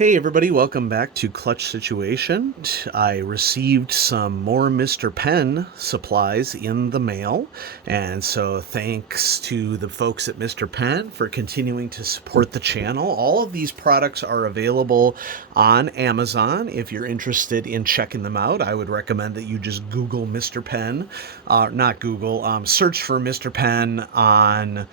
Hey everybody, welcome back to Clutch Situation. I received some more Mr. Penn supplies in the mail, and so thanks to the folks at Mr. Penn for continuing to support the channel. All of these products are available on Amazon. If you're interested in checking them out, I would recommend that you just Google Mr. Penn, not Google, search for Mr. Penn on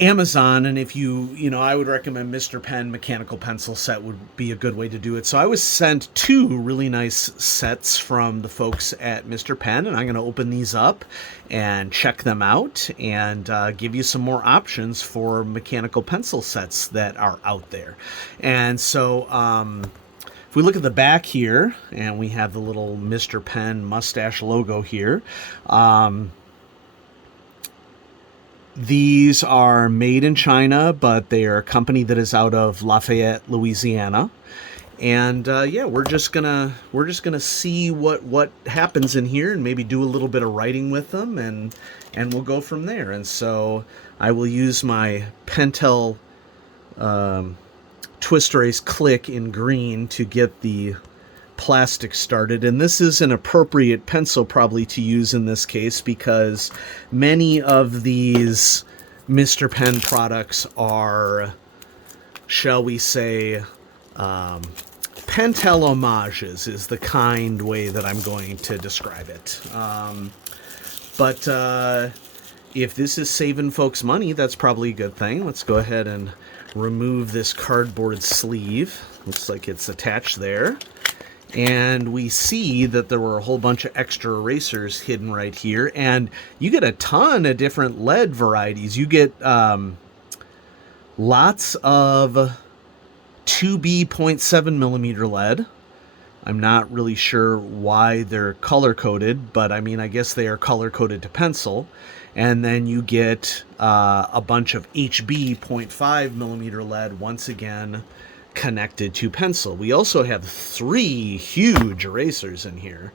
Amazon, and if I would recommend Mr. Penn mechanical pencil set would be a good way to do it. So I was sent two really nice sets from the folks at Mr. Penn, and I'm going to open these up and check them out and give you some more options for mechanical pencil sets that are out there. And so if we look at the back here, and we have the little Mr. Penn mustache logo here. These are made in China, but they are a company that is out of Lafayette, Louisiana. And yeah, we're just gonna see what happens in here, and maybe do a little bit of writing with them, and we'll go from there. And so I will use my Pentel Twist Race Click in green to get the plastic started, and this is an appropriate pencil probably to use in this case because many of these Mr. Penn products are, shall we say, Pentel homages is the kind way that I'm going to describe it. But if this is saving folks money, that's probably a good thing. Let's go ahead and remove this cardboard sleeve. Looks like it's attached there. And we see that there were a whole bunch of extra erasers hidden right here. And you get a ton of different lead varieties. You get lots of 2B 0.7 millimeter lead. I'm not really sure why they're color-coded, but I mean, I guess they are color-coded to pencil. And then you get a bunch of HB 0.5 millimeter lead, once again, connected to pencil. We also have 3 huge erasers in here,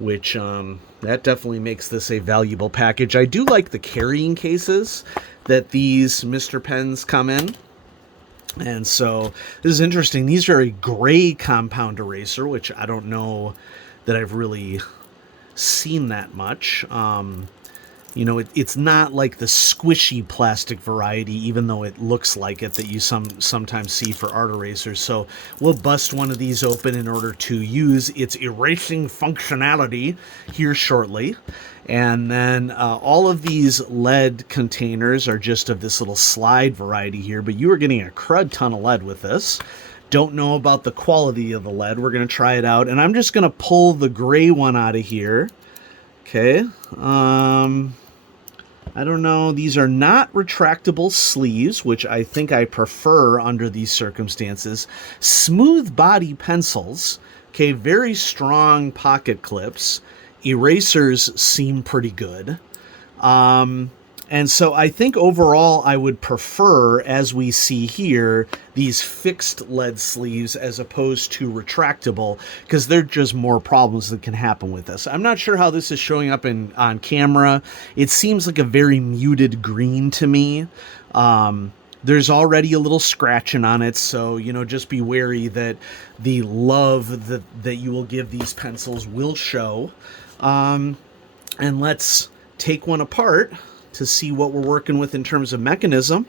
which that definitely makes this a valuable package. I do like the carrying cases that these Mr. Penns come in. And so this is interesting. These are a gray compound eraser, which I don't know that I've really seen that much. It's not like the squishy plastic variety, even though it looks like it, that you sometimes see for art erasers. So we'll bust one of these open in order to use its erasing functionality here shortly. And then all of these lead containers are just of this little slide variety here, but you are getting a crud ton of lead with this. Don't know about the quality of the lead. We're going to try it out, and I'm just going to pull the gray one out of here. Okay. I don't know. These are not retractable sleeves, which I think I prefer under these circumstances. Smooth body pencils. Okay, very strong pocket clips. Erasers seem pretty good. And so I think overall I would prefer, as we see here, these fixed lead sleeves as opposed to retractable, because there are just more problems that can happen with this. I'm not sure how this is showing up on camera. It seems like a very muted green to me. There's already a little scratching on it, so, just be wary that the love that you will give these pencils will show. And let's take one apart to see what we're working with in terms of mechanism.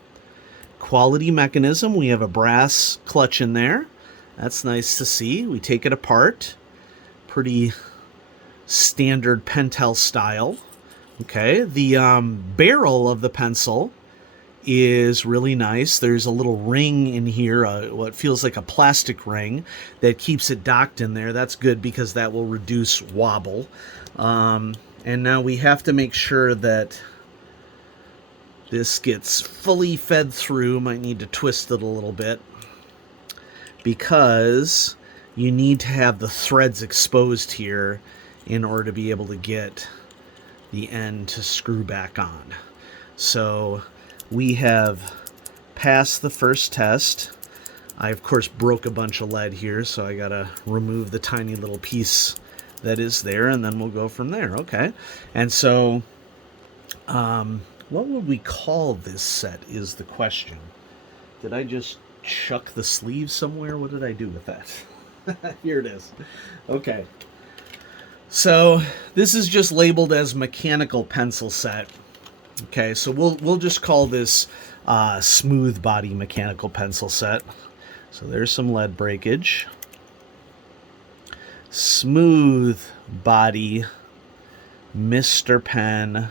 Quality mechanism. We have a brass clutch in there. That's nice to see. We take it apart. Pretty standard Pentel style. Okay, the barrel of the pencil is really nice. There's a little ring in here, what feels like a plastic ring that keeps it docked in there. That's good because that will reduce wobble. And now we have to make sure that this gets fully fed through. Might need to twist it a little bit because you need to have the threads exposed here in order to be able to get the end to screw back on. So we have passed the first test. I, of course, broke a bunch of lead here, so I gotta remove the tiny little piece that is there, and then we'll go from there. Okay, and so what would we call this set is the question. Did I just chuck the sleeve somewhere. What did I do with that? Here it is. Okay. So this is just labeled as mechanical pencil set. Okay, so we'll just call this smooth body mechanical pencil set. So there's some lead breakage. Smooth body Mr. Pen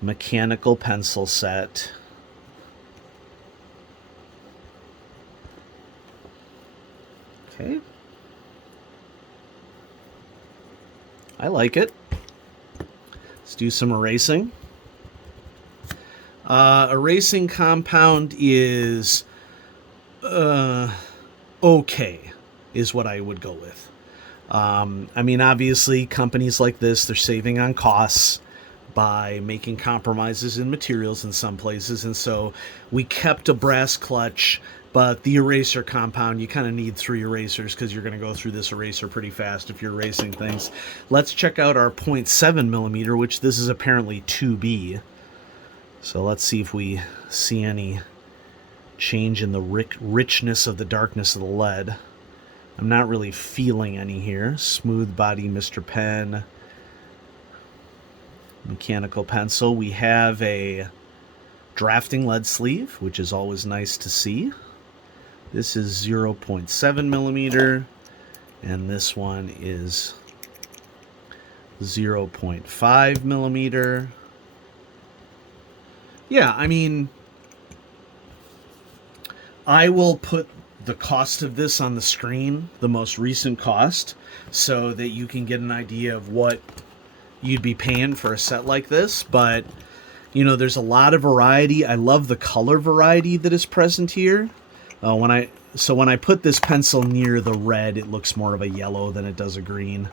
mechanical pencil set. Okay. I like it. Let's do some erasing. Erasing compound is okay, is what I would go with. I mean, obviously, companies like this, they're saving on costs by making compromises in materials in some places, and so we kept a brass clutch, but the eraser compound, you kind of need 3 erasers because you're going to go through this eraser pretty fast if you're erasing things. Let's check out our 0.7 millimeter, which this is apparently 2B. So let's see if we see any change in the richness of the darkness of the lead. I'm not really feeling any here. Smooth body Mr. Pen mechanical pencil. We have a drafting lead sleeve, which is always nice to see. This is 0.7 millimeter, and this one is 0.5 millimeter. Yeah, I mean, I will put the cost of this on the screen, the most recent cost, so that you can get an idea of what you'd be paying for a set like this. But, you know, there's a lot of variety. I love the color variety that is present here. When I put this pencil near the red, it looks more of a yellow than it does a green.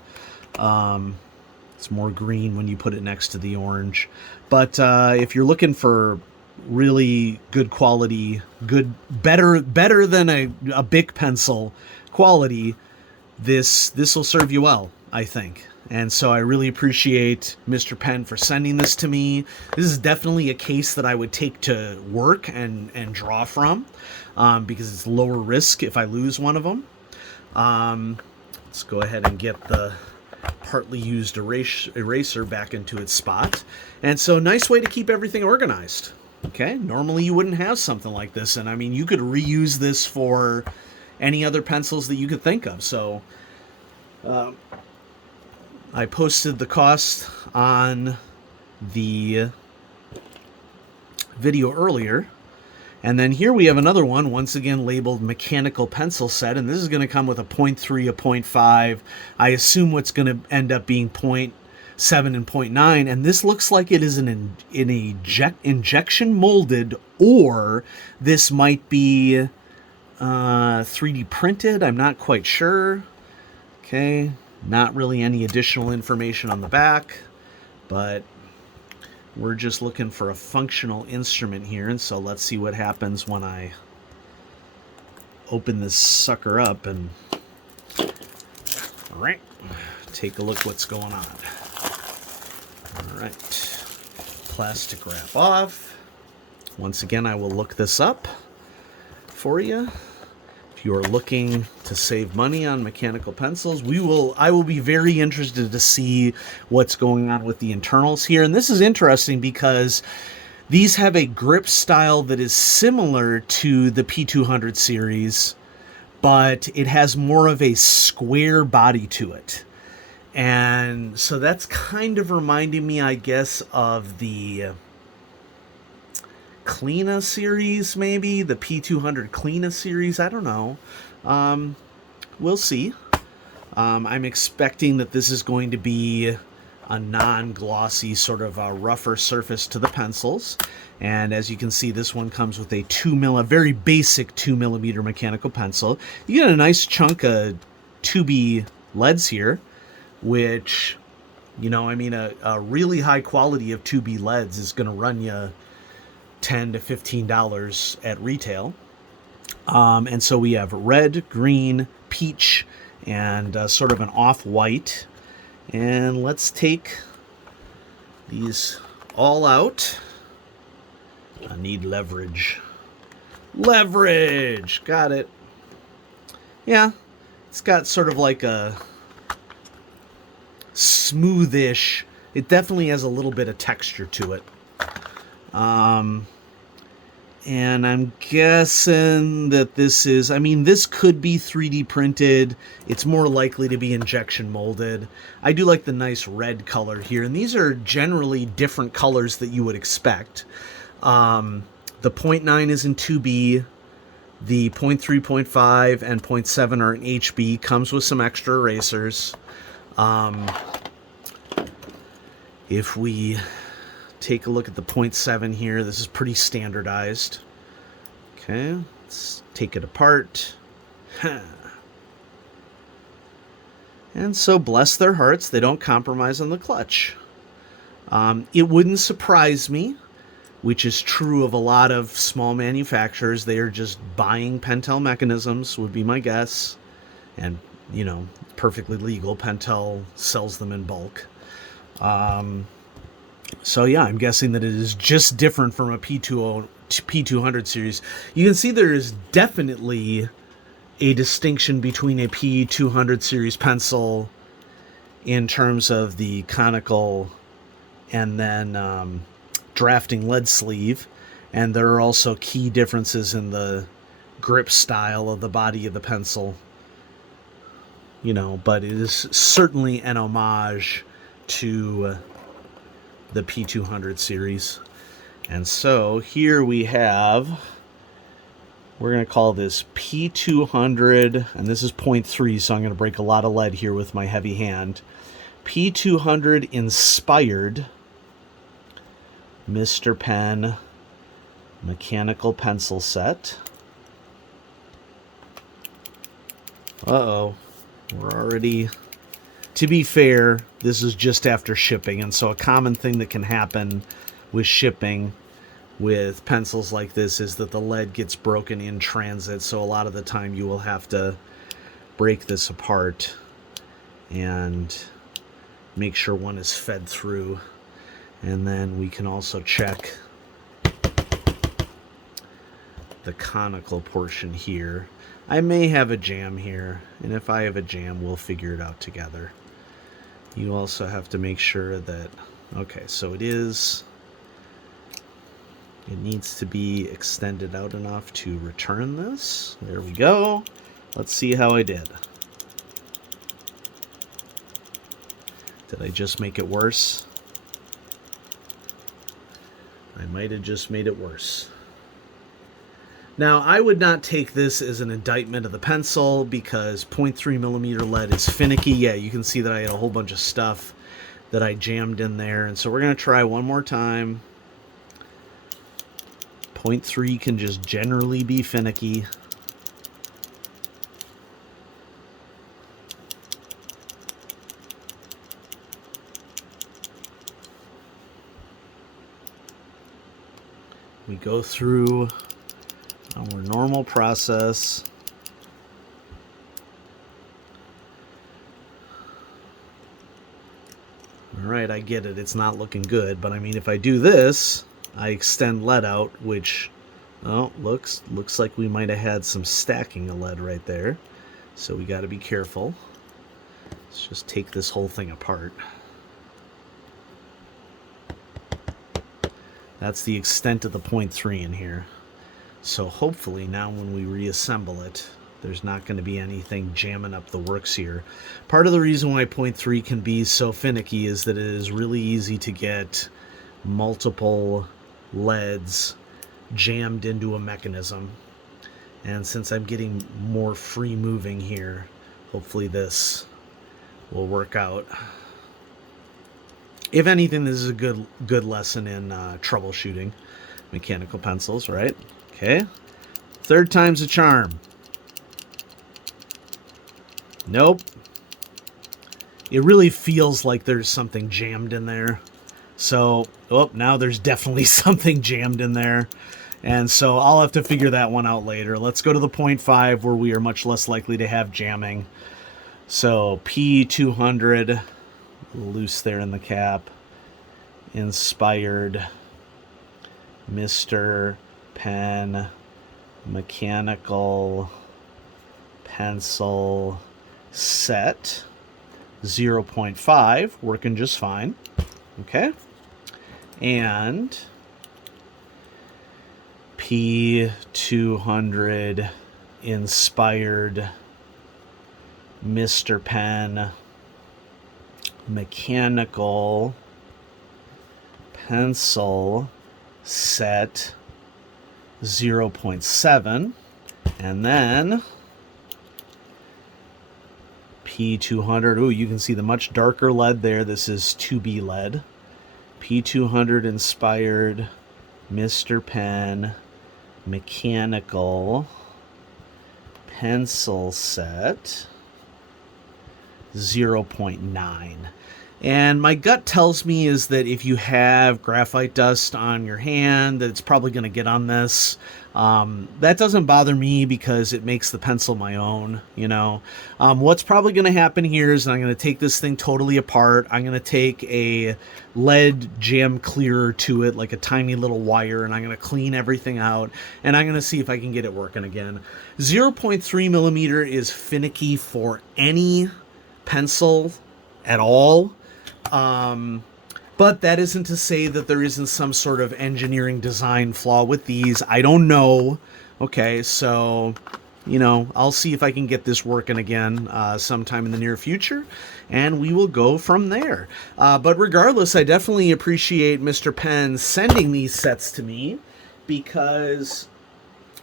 It's more green when you put it next to the orange. But if you're looking for really good quality, better than a Bic pencil quality, this will serve you well, I think. And so I really appreciate Mr. Pen for sending this to me. This is definitely a case that I would take to work and draw from, because it's lower risk if I lose one of them. Let's go ahead and get the partly used eraser back into its spot. And so nice way to keep everything organized. Okay, normally you wouldn't have something like this, and I mean, you could reuse this for any other pencils that you could think of. So I posted the cost on the video earlier, and then here we have another one, once again labeled mechanical pencil set, and this is going to come with a 0.3, a 0.5. I assume what's going to end up being 0.7 and 0.9, and this looks like it is an injection molded, or this might be 3D printed. I'm not quite sure. Okay, not really any additional information on the back, but we're just looking for a functional instrument here, and so let's see what happens when I open this sucker up and take a look what's going on. All right, plastic wrap off. Once again, I will look this up for you. If you are looking to save money on mechanical pencils, I will be very interested to see what's going on with the internals here. And this is interesting because these have a grip style that is similar to the P200 series, but it has more of a square body to it. And so that's kind of reminding me, I guess, of the Kleena series, maybe the P200 Kleena series. I don't know. We'll see. I'm expecting that this is going to be a non-glossy, sort of a rougher surface to the pencils. And as you can see, this one comes with a very basic 2 millimeter mechanical pencil. You get a nice chunk of 2B leads here, which, you know, I mean, a really high quality of 2B leads is going to run you $10 to $15 at retail. And so we have red, green, peach, and sort of an off-white. And let's take these all out. I need leverage. Leverage. Got it. Yeah, it's got sort of like a smoothish. It definitely has a little bit of texture to it. And I'm guessing that this is, I mean, this could be 3D printed. It's more likely to be injection molded. I do like the nice red color here, and these are generally different colors that you would expect. The 0.9 is in 2B. The 0.3, 0.5, and 0.7 are in HB. Comes with some extra erasers. If we take a look at the 0.7 here, this is pretty standardized. Okay, let's take it apart. And so, bless their hearts, they don't compromise on the clutch. It wouldn't surprise me, which is true of a lot of small manufacturers. They are just buying Pentel mechanisms, would be my guess. And, you know, perfectly legal. Pentel sells them in bulk. So yeah, I'm guessing that it is just different from a P200 series. You can see there is definitely a distinction between a P200 series pencil in terms of the conical and then drafting lead sleeve. And there are also key differences in the grip style of the body of the pencil. You know, but it is certainly an homage to the P200 series. And so here we have, we're going to call this P200, and this is 0.3, so I'm going to break a lot of lead here with my heavy hand. P200 inspired Mr. Pen mechanical pencil set. Uh-oh. We're already... To be fair, this is just after shipping, and so a common thing that can happen with shipping with pencils like this is that the lead gets broken in transit, so a lot of the time you will have to break this apart and make sure one is fed through. And then we can also check the conical portion here. I may have a jam here, and if I have a jam, we'll figure it out together. You also have to make sure that, okay, so it needs to be extended out enough to return this. There we go. Let's see how I did. Did I just make it worse? I might have just made it worse. Now, I would not take this as an indictment of the pencil because 0.3 millimeter lead is finicky. Yeah, you can see that I had a whole bunch of stuff that I jammed in there. And so we're going to try one more time. 0.3 can just generally be finicky. We go through our normal process. All right, I get it. It's not looking good, but I mean, if I do this, I extend lead out, which, oh, looks like we might have had some stacking of lead right there. So we got to be careful. Let's just take this whole thing apart. That's the extent of the 0.3 in here. So hopefully now when we reassemble it, there's not going to be anything jamming up the works here. Part of the reason why 0.3 can be so finicky is that it is really easy to get multiple leads jammed into a mechanism. And since I'm getting more free moving here, hopefully this will work out. If anything, this is a good lesson in troubleshooting mechanical pencils, right? Okay. Third time's a charm. Nope. It really feels like there's something jammed in there. So, oh, now there's definitely something jammed in there. And so I'll have to figure that one out later. Let's go to the 0.5 where we are much less likely to have jamming. So P200, loose there in the cap. Inspired Mr. Pen mechanical pencil set 0.5, working just fine. Okay. And P200 inspired Mr. Pen mechanical pencil set 0.7, and then P200. Ooh, you can see the much darker lead there. This is 2B lead. P200 inspired Mr. Pen mechanical pencil set 0.9. And my gut tells me is that if you have graphite dust on your hand, that it's probably going to get on this. That doesn't bother me because it makes the pencil my own, you know. What's probably going to happen here is I'm going to take this thing totally apart. I'm going to take a lead jam clearer to it, like a tiny little wire, and I'm going to clean everything out, and I'm going to see if I can get it working again. 0.3 millimeter is finicky for any pencil at all. But that isn't to say that there isn't some sort of engineering design flaw with these. I don't know. Okay, so, you know, I'll see if I can get this working again sometime in the near future, and we will go from there. But regardless, I definitely appreciate Mr. Penn sending these sets to me, because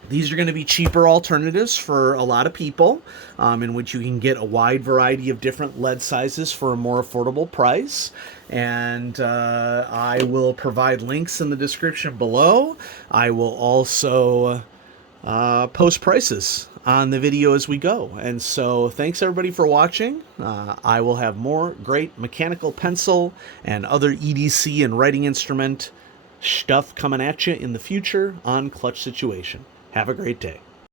these are going to be cheaper alternatives for a lot of people, in which you can get a wide variety of different lead sizes for a more affordable price. And I will provide links in the description below. I will also post prices on the video as we go. And so thanks everybody for watching. I will have more great mechanical pencil and other EDC and writing instrument stuff coming at you in the future on Clutch Situation. Have a great day.